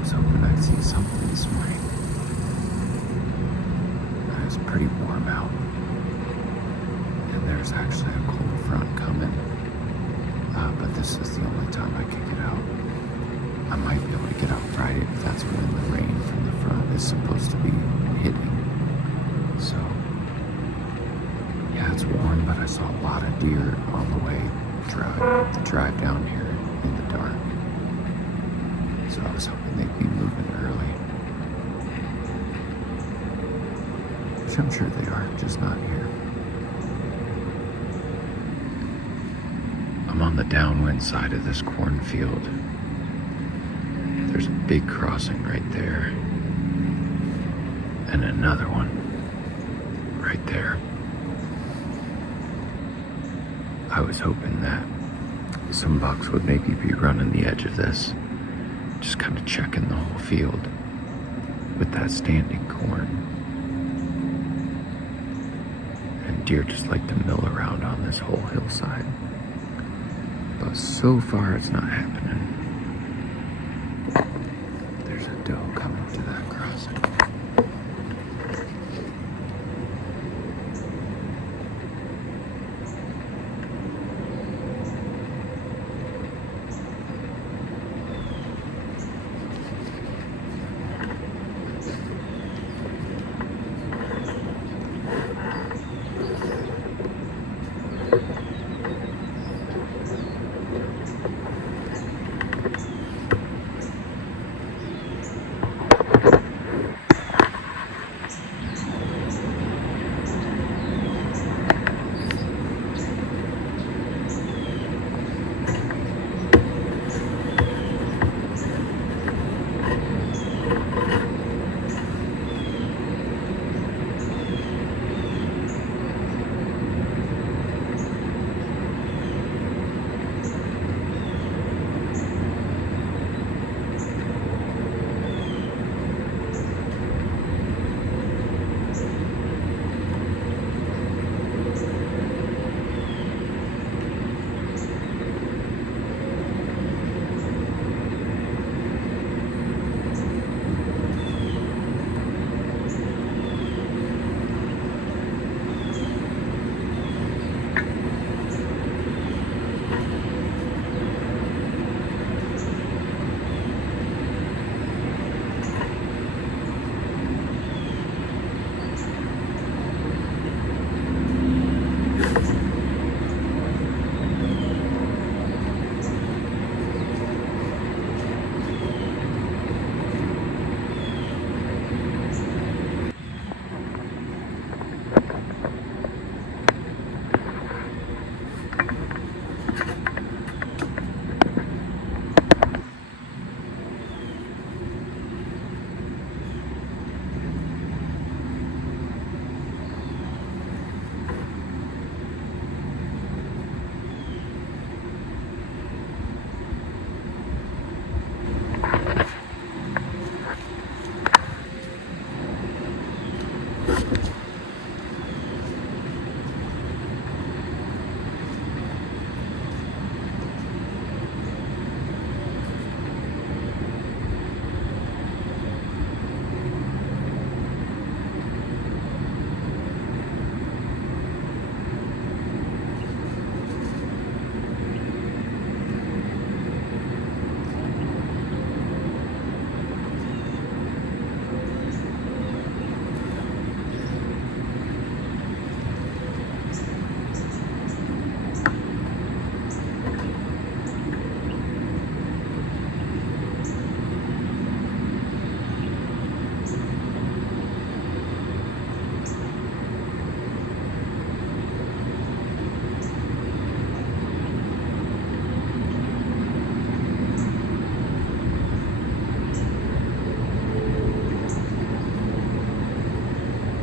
was hoping I'd see something this morning. It was pretty warm out, and there's actually a cold front coming, but this is the only time I could get out. I might be able to get out Friday, but that's when the rain from the front is supposed to be hitting. So, yeah, it's warm, but I saw a lot of deer on the way the drive down here in the dark. So I was hoping they'd be moving early. Which I'm sure they are, just not here. I'm on the downwind side of this cornfield. There's a big crossing right there. And another one right there. I was hoping that some bucks would maybe be running the edge of this, just kind of checking the whole field with that standing corn. And deer just like to mill around on this whole hillside. But so far it's not happening. There's a doe coming to that crossing.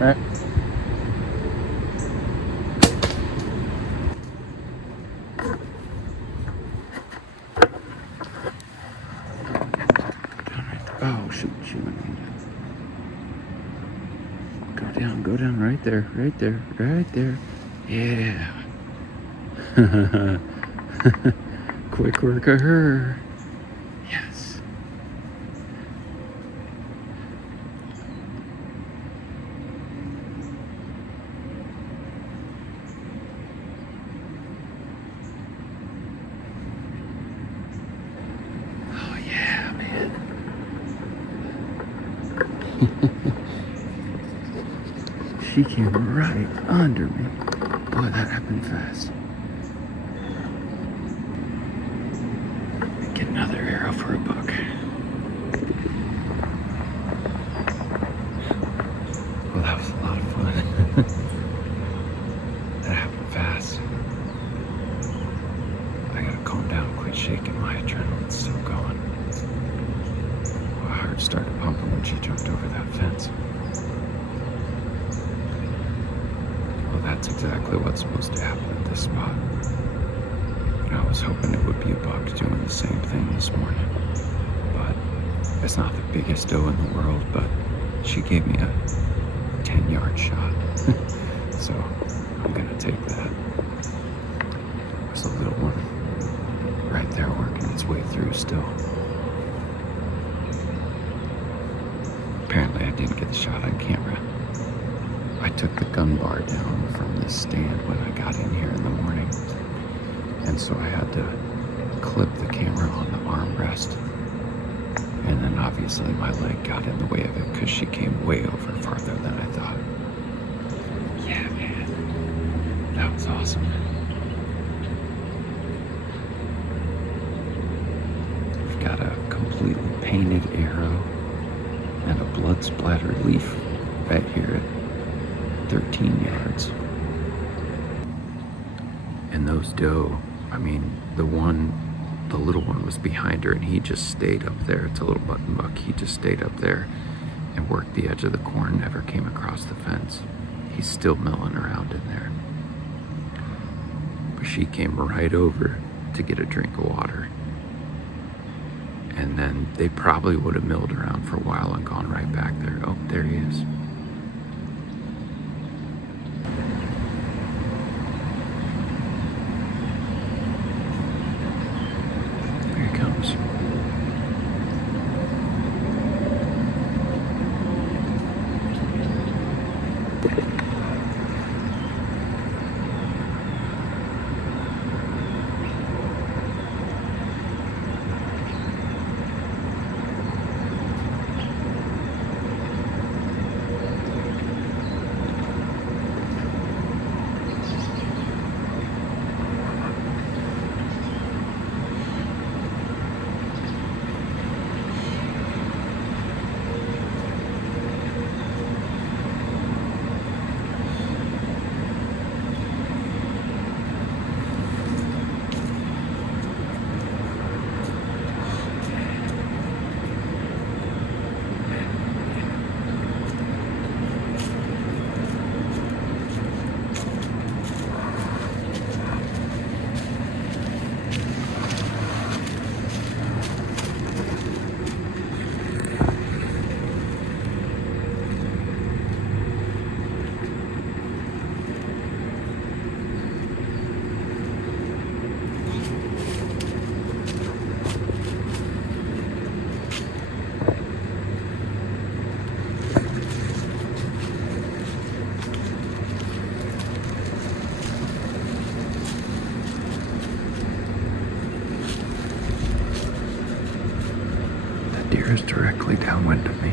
Right. Oh, shoot. Go down right there. Yeah. Quick work of her. Yes. She came right under me. Boy, that happened fast. Get another arrow for a buck. Well, that was a lot of fun. That happened fast. I gotta calm down, quit shaking. My adrenaline's still going. My heart started pumping when she jumped over that fence. Well, that's exactly what's supposed to happen at this spot. And I was hoping it would be a buck doing the same thing this morning. But it's not the biggest doe in the world, but she gave me a 10-yard shot. So I'm gonna take that. There's a little one right there working its way through still. Apparently I didn't get the shot on camera. I took the gun bar down from the stand when I got in here in the morning. And so I had to clip the camera on the armrest. And then obviously my leg got in the way of it because she came way over farther than I thought. Yeah, man. That was awesome. I've got a completely painted arrow and a blood splattered leaf right here at 13 yards. And those doe, I mean, the little one was behind her and he just stayed up there. It's a little button buck. He just stayed up there and worked the edge of the corn, never came across the fence. He's still milling around in there. But she came right over to get a drink of water. And then they probably would have milled around for a while and gone right back there. Oh, there he is. Here he comes. Deer is directly downwind of me.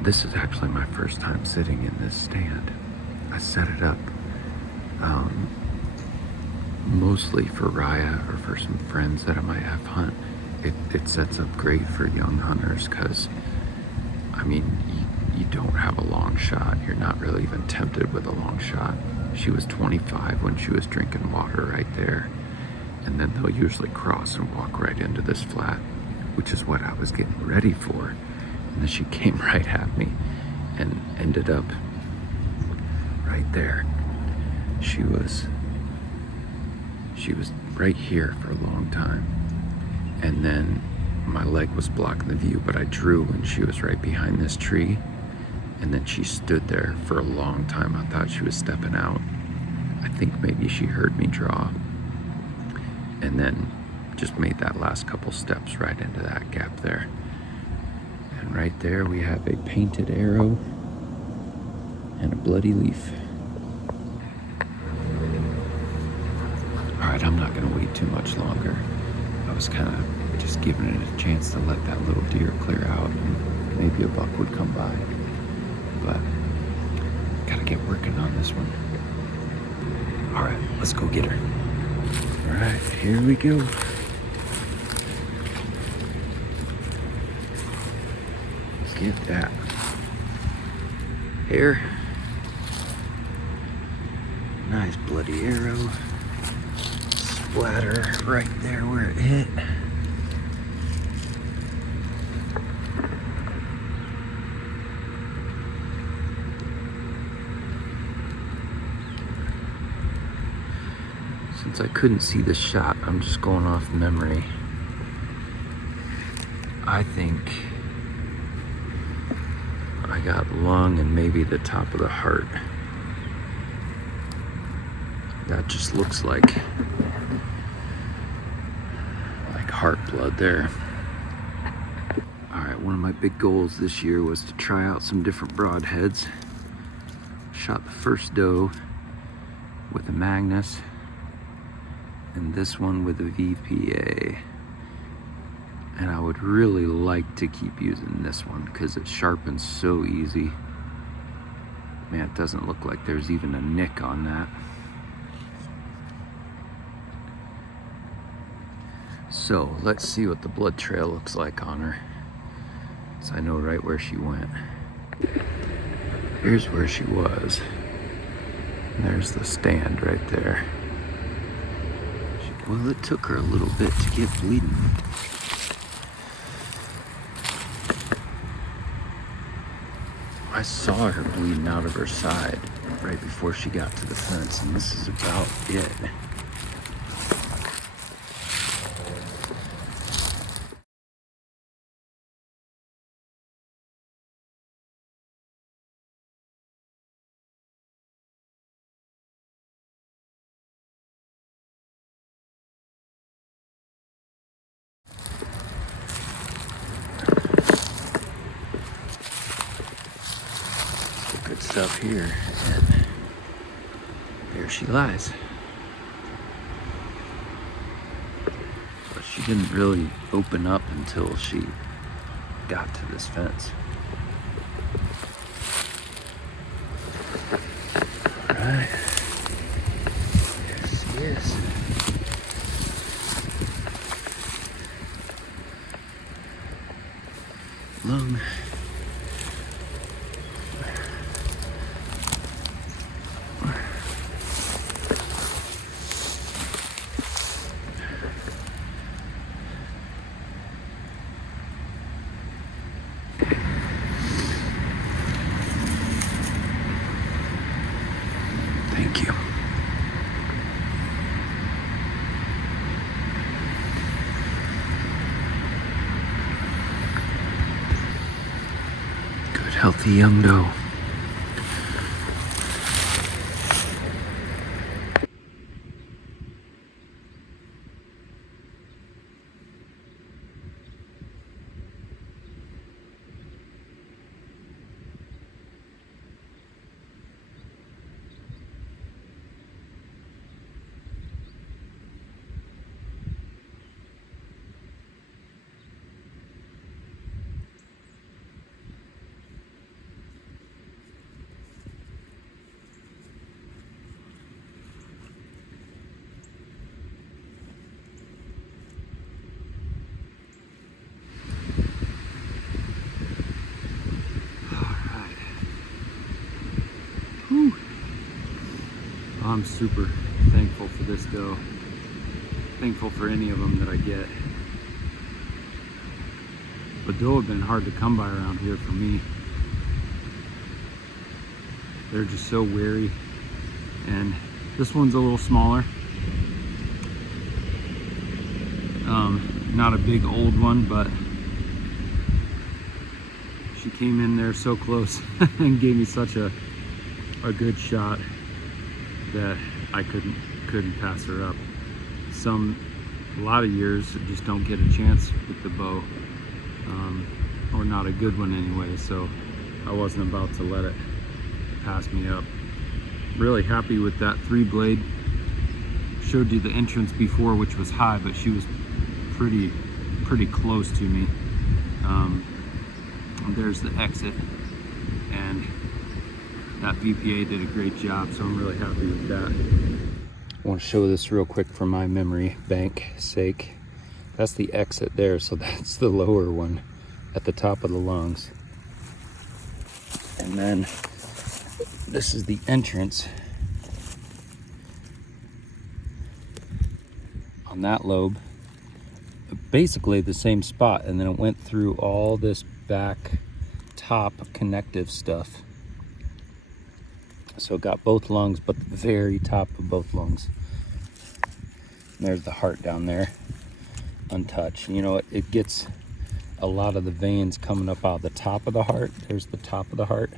This is actually my first time sitting in this stand. I set it up mostly for Raya or for some friends that I might have hunt. It sets up great for young hunters because, I mean, you don't have a long shot. You're not really even tempted with a long shot. She was 25 when she was drinking water right there. And then they'll usually cross and walk right into this flat, which is what I was getting ready for. And then she came right at me and ended up right there. She was right here for a long time. And then my leg was blocking the view, but I drew and she was right behind this tree. And then she stood there for a long time. I thought she was stepping out. I think maybe she heard me draw. And then just made that last couple steps right into that gap there. And right there we have a painted arrow and a bloody leaf. All right, I'm not gonna wait too much longer. I was kind of just giving it a chance to let that little deer clear out and maybe a buck would come by. But gotta get working on this one. All right, let's go get her. All right, here we go. Get that hair. Nice bloody arrow. Splatter right there where it hit. Since I couldn't see the shot, I'm just going off memory. I think I got lung and maybe the top of the heart. That just looks like heart blood there. All right, one of my big goals this year was to try out some different broadheads. Shot the first doe with a Magnus and this one with a VPA. And I would really like to keep using this one because it sharpens so easy. Man, it doesn't look like there's even a nick on that. So let's see what the blood trail looks like on her, so I know right where she went. Here's where she was. And there's the stand right there. Well, it took her a little bit to get bleeding. I saw her bleeding out of her side right before she got to the fence, and this is about it. Good stuff here, and there she lies. But she didn't really open up until she got to this fence. All right, there she is. Lung. Thank you. Good, healthy young doe. I'm super thankful for this doe. Thankful for any of them that I get. But doe have been hard to come by around here for me. They're just so wary. And this one's a little smaller. Not a big old one, but she came in there so close and gave me such a good shot that I couldn't pass her up. A lot of years I just don't get a chance with the bow, or not a good one anyway, so I wasn't about to let it pass me up. Really happy with that 3-blade. Showed you the entrance before, which was high, but she was pretty close to me. And there's the exit, and that VPA did a great job, so I'm really happy with that. I want to show this real quick for my memory bank sake. That's the exit there, so that's the lower one at the top of the lungs. And then this is the entrance on that lobe. Basically the same spot, and then it went through all this back top connective stuff. So it got both lungs, but the very top of both lungs. And there's the heart down there, untouched. You know, it gets a lot of the veins coming up out of the top of the heart. There's the top of the heart.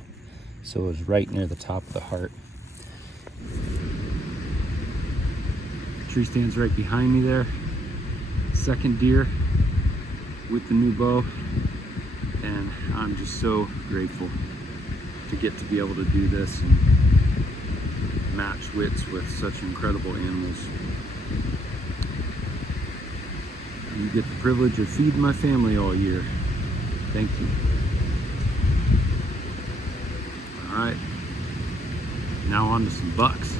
So it was right near the top of the heart. Tree stands right behind me there. Second deer with the new bow, and I'm just so grateful to get to be able to do this and match wits with such incredible animals. You get the privilege of feeding my family all year. Thank you. All right, now on to some bucks.